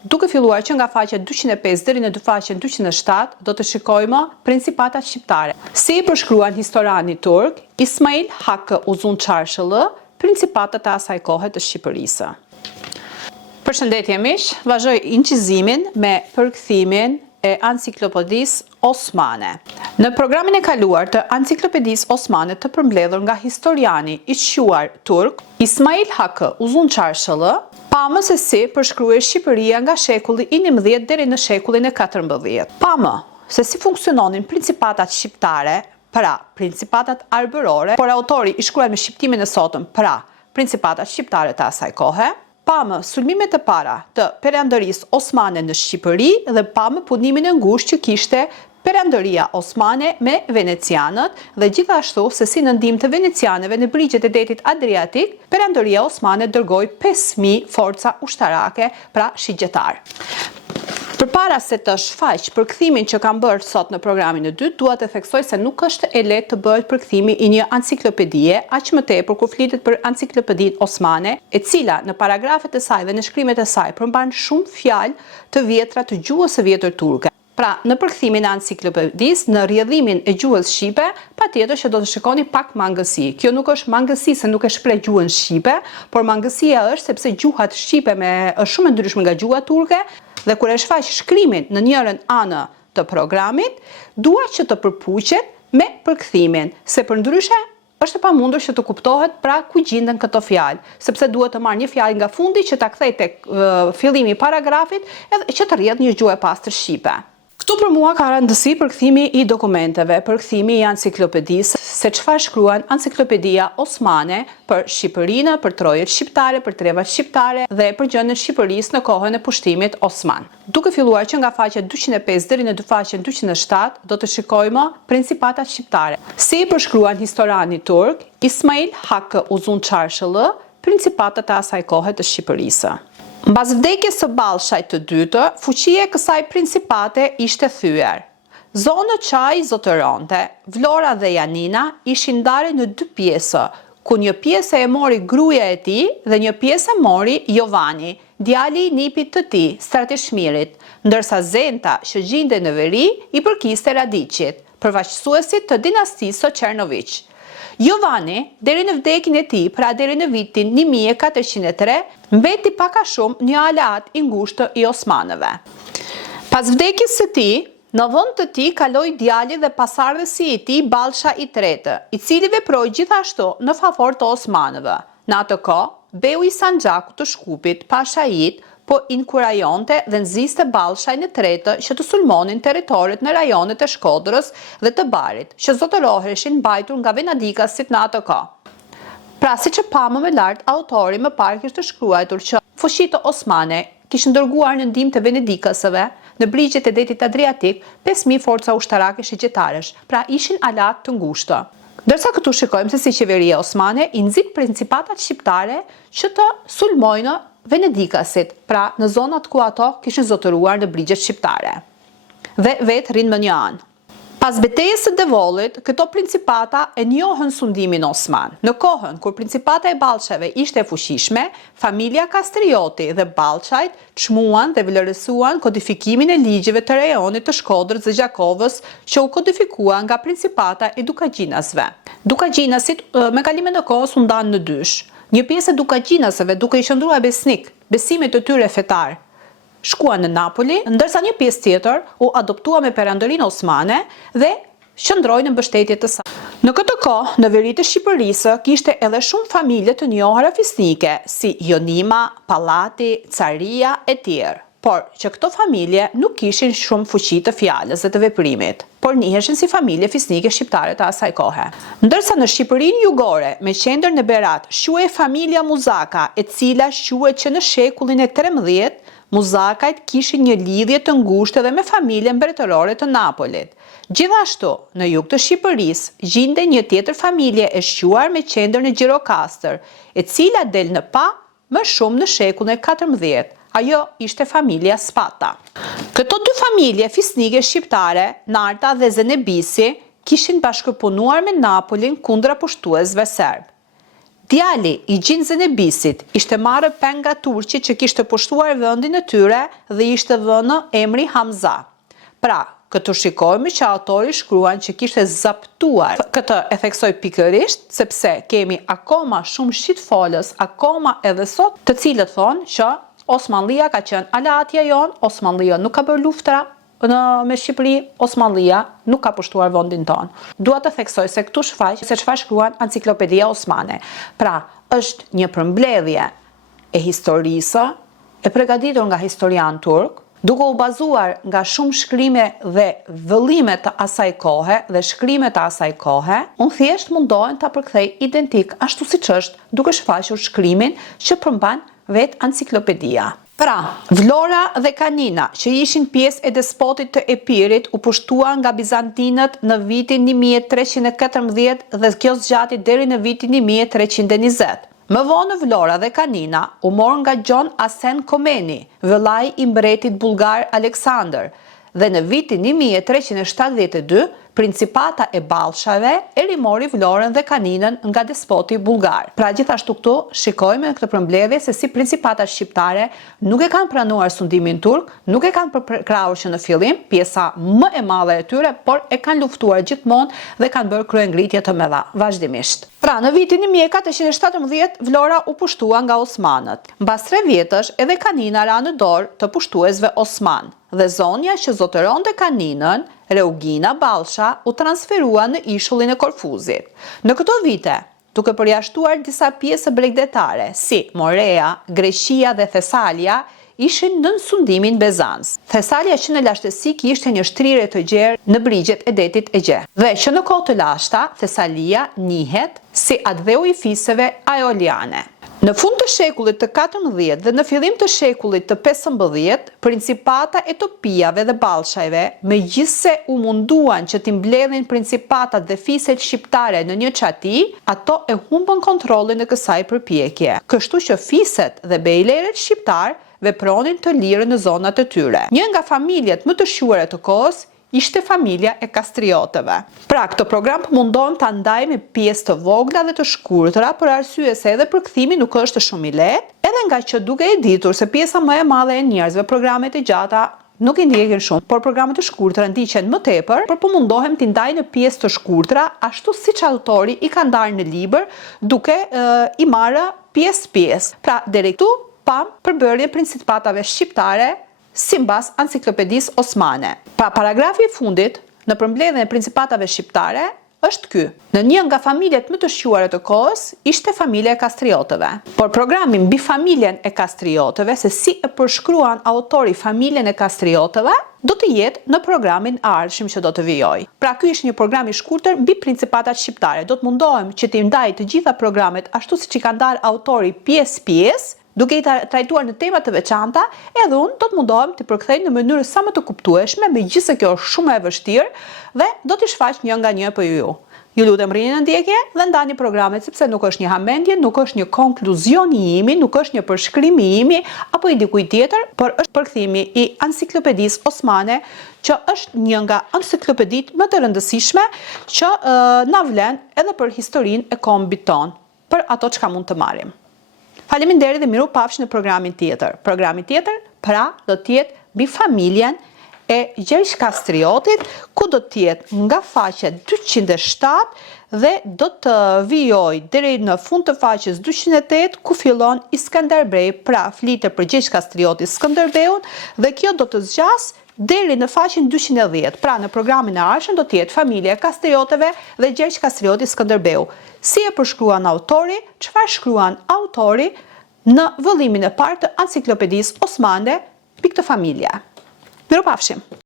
Duke filluar që nga faqja 205 deri në faqen 207, do të shikojmë principatat shqiptare. Si i përshkruan historiani turk Ismail Hakkı Uzun Çarşılı principatat e asaj kohe të Shqipërisë. Përshëndetje miq, vazhdoj incizimin me përkthimin e Enciklopedisë Osmane. Në programin e kaluar të Enciklopedisë Osmane të përmbledhur nga historiani i quar turk Ismail Hakkı Uzun Çarşılı, pamë se si përshkruhej Shqipëria nga shekulli i 11 deri në shekullin e 14. Pamë se si funksiononin principatat shqiptare, pra principatat arbërore, por autori i shkruan me shqiptimin e sotëm, pra principatat shqiptare të asaj kohe. Pamë sulmimet e para të perandërisë osmane në Shqipëri dhe pamë punimin e ngushtë që kishte perandëria osmane me venecianët dhe gjithashtu se si në ndihmë të venecianëve në brigjet e detit Adriatik, perandëria osmane dërgoi 5000 forca ushtarake, pra shigjetar. Përpara se të shfaq përkthimin që kam bërë sot në programin e dytë, dua të theksoj se nuk është e lehtë të bëhet përkthimi i një enciklopedie, aq më tepër kur flitet për enciklopedinë osmane, e cila në paragrafet e saj dhe në shkrimet e saj përmban shumë fjalë të vjetra të gjuhës së vjetër turke. Pra, në përkthimin e enciklopedisë, në rrjedhimin e gjuhës shqipe, patjetër që do të shikoni pak mangësi. Kjo nuk është mangësi se nuk e shpreh gjuhën shqipe, por mangësia është sepse gjuha shqipe është shumë e ndryshme nga gjuha turke. Dhe kur e shfaq shkrimin në njërën anë të programit, dua që të përpuqet me përkthimin, se përndryshe është e pamundur që të kuptohet pra ku gjenden këto fjalë, sepse duhet të marr një fjalë nga fundi që ta kthej tek fillimi i paragrafit edhe që të rrjedh një gjuhë e pastër shqipe. Këtu për mua ka rëndësi përkthimi i dokumenteve, përkthimi i enciklopedisë, se çfarë shkruan Enciklopedia Osmane për Shqipërinë, për trojet shqiptare, për trevat shqiptare dhe për gjendjen e Shqipërisë në kohën e pushtimit osman. Duke filluar që nga faqja 205 deri në faqen 207, do të shikojmë principatat shqiptare. Si i përshkruan historiani turk Ismail Hakkı Uzun Çarşılı principatat e asaj kohe të Shqipërisë. Mbas vdekjes së Ballshajt të dytë, fuqia e kësaj principate ishte thyer. Zonë Çaj zotëronte, Vlora dhe Janina ishin ndarë në 2 pjesë, ku një pjesë e mori gruaja e tij dhe një pjesë e mori Jovani, djali i nipit të tij, Strateshmirit, ndërsa Zenta, që gjinte në veri, i përkiste Radiçit, përfaqësuesit të dinastisë së Çernoviç. Jovani, deri në vdekjen e tij, pra deri në vitin 1403, mbeti pak a shumë një aleat i ngushtë i osmanëve. Pas vdekjes së tij, në vend të tij kaloi djali dhe pasardhësi i tij Ballsha i tretë, i cili veproi gjithashtu në favor të osmanëve. Në atë kohë, Beu i Sanxhakut të Shkupit, Pashait, po inkurajonte dhe nxiste Ballshajin e tretë që të sulmonin territoret në rajonet e Shkodrës dhe të Barit, që zotëroheshin mbajtur nga venadikasit në atë kohë. Pra, siç e pamëm më lart, autori më parë kishte shkruar që fuqitë osmane kishin dërguar në ndihmë të venedikasëve në brigjet e detit Adriatik 5000 forca ushtarake shigjetarësh, pra ishin alat të ngushtë. Ndërsa këtu shikojmë se si qeveria osmane i nxit principatat shqiptare që të sulmojnë venedikasit, pra në zonat ku ato kishin zotëruar në brigjet shqiptare. Dhe vetë rinë më një anë. Pas betejës së Devollit, këto principata e njohën sundimin osman. Në kohën kur principata e Ballshajve ishte e fuqishme, familja Kastrioti dhe Ballshajt çmuan dhe vlerësuan kodifikimin e ligjeve të rajonit të Shkodrës dhe Gjakovës që u kodifikuan nga principata e Dukagjinasve. Dukagjinasit me kalimin e kohës u ndanë në dysh. Një pjesë e Dukagjinasëve, duke i qëndruar besnik besimet të tyre fetar, shkuan në Napoli, ndërsa një pjesë tjetër u adoptua me perandërinë osmane dhe qëndroi në mbështetje të saj. Në këtë kohë, në veri të Shqipërisë kishte edhe shumë familje të njohura fisnike, si Jonima, Pallati, Caria e tjerë, por që këto familje nuk kishin shumë fuqi të fjalës dhe të veprimit, por njiheshin si familje fisnike shqiptare të asaj kohe. Ndërsa në Shqipërinë jugore, me qendër në Berat, quhej familja Muzaka, e cila quhet që në shekullin e 13 Muzakajt kishin një lidhje të ngushtë edhe me familjen mbretërore të Napolit. Gjithashtu, në jug të Shqipërisë gjinde një tjetër familje e shquar me qendër në Gjirokastër, e cila del në pa më shumë në shekullin e 14. Ajo ishte familja Spata. Këto 2 familje fisnike shqiptare, Narta dhe Zenebisi, kishin bashkëpunuar me Napolin kundra pushtuesve serb. Djali i Gjinxën e Bisit ishte marrë peng nga turqit që kishte pushtuar vendin e tyre dhe ishte vënë emri Hamza. Pra, këtu shikojmë që autori shkruan që kishte zaptuar. Këtë e theksoj pikërisht sepse kemi akoma shumë shitfolës, akoma edhe sot, të cilët thonë që Osmanlia ka qenë alatja jon, Osmanlia nuk ka bërë luftra me Shqipëri, Osmanlia nuk ka pushtuar vendin tonë. Dua të theksoj se këtu shfaq se çfarë shkruan Enciklopedia Osmane. Pra, është një përmbledhje e historisë e përgatitur nga historian turk, duke u bazuar nga shumë shkrime dhe vëllime të asaj kohe dhe shkrime të asaj kohe, unë thjesht mundohen ta përkthej identik ashtu siç është, duke shfaqur shkrimin që përmban vetë Enciklopedia. Pra, Vlora dhe Kanina, që ishin pjesë e despotit të Epirit, u pushtuan nga bizantinët në vitin 1314 dhe kjo zgjati deri në vitin 1320. Më vonë Vlora dhe Kanina u morën nga Gjon Asen Komeni, vëllai i mbretit bullgar Aleksandër, dhe në vitin 1372 Principata e Ballshave e rimori Vlorën dhe Kaninën nga despoti bullgar. Pra gjithashtu këtu shikojmë në këtë përmbledhje se si principatat shqiptare nuk e kanë pranuar sundimin turk, nuk e kanë përkrahur që në fillim pjesa më e madhe e tyre, por e kanë luftuar gjithmonë dhe kanë bërë kryengritje të mëdha vazhdimisht. Pra në vitin 1417 Vlora u pushtua nga osmanët. Mbas 3 vjetësh edhe Kanina ra në dorë të pushtuesve osman dhe zonja që zotëronte Kaninën, Reugina Ballsha, u transferua në ishullin e Korfuzit. Në këto vite, duke përjashtuar disa pjesë bregdetare si Morea, Greqia dhe Thesalia, ishin në sundimin Bezans. Thesalia që në lashtësi kishte një shtrirje të gjerë në brigjet e detit Egje. Dhe që në kohë të lashta, Thesalia njihet si atdheu i fisëve aeoliane. Në fund të shekullit të 14 dhe në fillim të shekullit të 15, principata e Topijave dhe Ballshajve, megjithse u munduan që t'i mbledhin principatat dhe fiset shqiptare në një çati, ato e humbën kontrollin në kësaj përpjekje. Kështu që fiset dhe bejleret shqiptar vepronin të lirë në zonat e tyre. Një nga familjet më të shuara të kohës ishte familja e Kastriotëve. Pra, këtë program mundohem ta ndaj me pjesë të vogla dhe të shkurtra, për arsye se edhe përkthimi nuk është shumë i lehtë, edhe nga që duke e ditur se pjesa më e madhe e njerëzve programet e gjata nuk i ndjekin shumë, por programet e shkurtra ndiqen më tepër, por po mundohem t'i ndaj në pjesë të shkurtra, ashtu siç autori i ka ndarë në libër, duke i marrë pjesë. Pra, deri këtu pam përbërje principatave shqiptare simbas Enciklopedisë Osmane. Pra, paragrafi i fundit në përmbledhjen e principatave shqiptare është ky. Në një nga familjet më të shquara të kohës ishte familja e Kastriotëve. Por programi mbi familjen e Kastriotëve, se si e përshkruan autori familjen e Kastriotëve, do të jetë në programin e ardhshëm që do të vijoj. Pra, ky është një program i shkurtër mbi principatat shqiptare. Do të mundohem që t'i ndaj të gjitha programet ashtu siç i ka ndarë autori pjesë, duke i trajtuar në tema të veçanta, edhe unë do të mundohem të përkthej në mënyrë sa më të kuptueshme, megjithëse kjo është shumë e vështirë dhe do t'i shfaq një nga një për ju. Ju lutem rini në ndjekje dhe ndani programet, sepse nuk është një hamendje, nuk është një konkluzion i imi, nuk është një përshkrim i imi apo i dikujt tjetër, por është përkthimi i Enciklopedisë Osmane, që është një nga enciklopeditë më të rëndësishme që na vlen edhe për historinë e kombit ton, për ato çka mund të marrim. Faleminderit dhe miru pafsh në programin tjetër. Programi tjetër, pra, do t'jetë mbi familjen e Gjergj Kastriotit, ku do t'jetë nga faqja 207 dhe do të vijoj deri në fund të faqes 208, ku fillon Skënderbeu, pra flitet për Gjergj Kastriotin Skënderbeun, dhe kjo do të zgjas deri në faqen 210. Pra, në programin e ardhshëm do të jetë familja e Kastriotëve dhe Gjergj Kastrioti Skënderbeu. Si e përshkruan autori, çfarë shkruan autori në vëllimin e parë të Enciklopedisë Osmane mbi këtë familje. Mirupafshim.